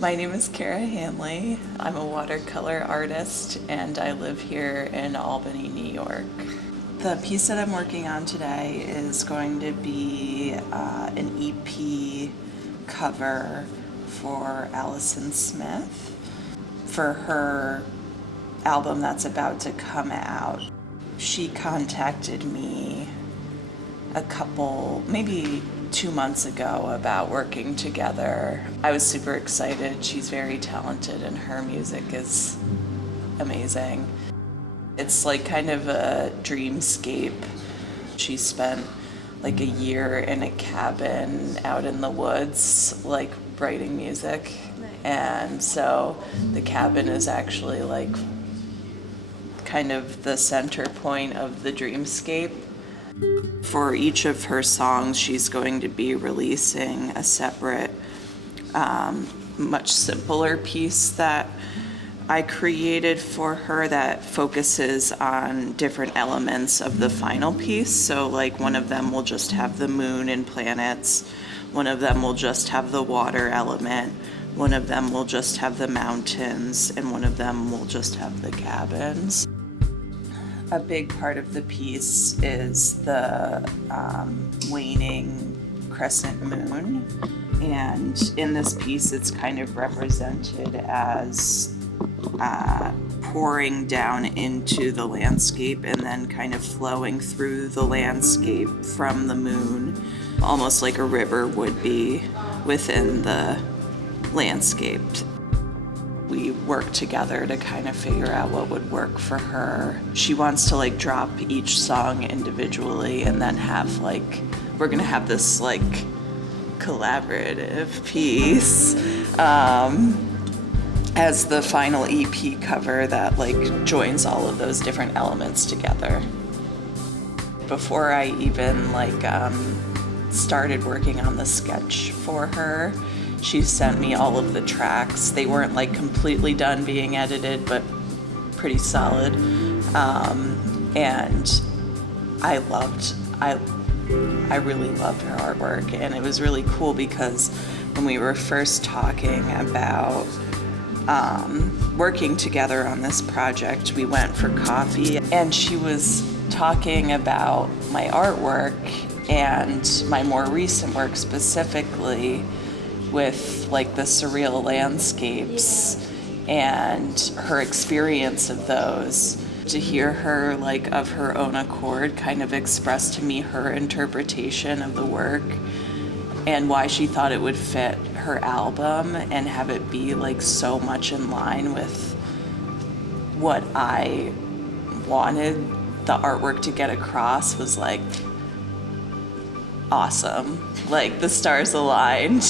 My name is Cara Hanley. I'm a watercolor artist and I live here in Albany, New York. The piece that I'm working on today is going to be an EP cover for Allison Smith for her album that's about to come out. She contacted me maybe 2 months ago about working together. I was super excited. She's very talented and her music is amazing. It's like kind of a dreamscape. She spent like a year in a cabin out in the woods, like writing music. Nice. And so the cabin is actually like kind of the center point of the dreamscape. For each of her songs, she's going to be releasing a separate, much simpler piece that I created for her that focuses on different elements of the final piece. So like one of them will just have the moon and planets, one of them will just have the water element, one of them will just have the mountains, and one of them will just have the cabins. A big part of the piece is the waning crescent moon, and in this piece it's kind of represented as pouring down into the landscape and then kind of flowing through the landscape from the moon, almost like a river would be within the landscape. We worked together to kind of figure out what would work for her. She wants to like drop each song individually and then have like, we're gonna have this like collaborative piece as the final EP cover that like joins all of those different elements together. Before I even started working on the sketch for her, she sent me all of the tracks. They weren't like completely done being edited, but pretty solid. And I really loved her artwork, and it was really cool because when we were first talking about working together on this project, we went for coffee, and she was talking about my artwork and my more recent work specifically, with like the surreal landscapes and her experience of those. To hear her like of her own accord kind of express to me her interpretation of the work and why she thought it would fit her album and have it be like so much in line with what I wanted the artwork to get across was like awesome. Like the stars aligned.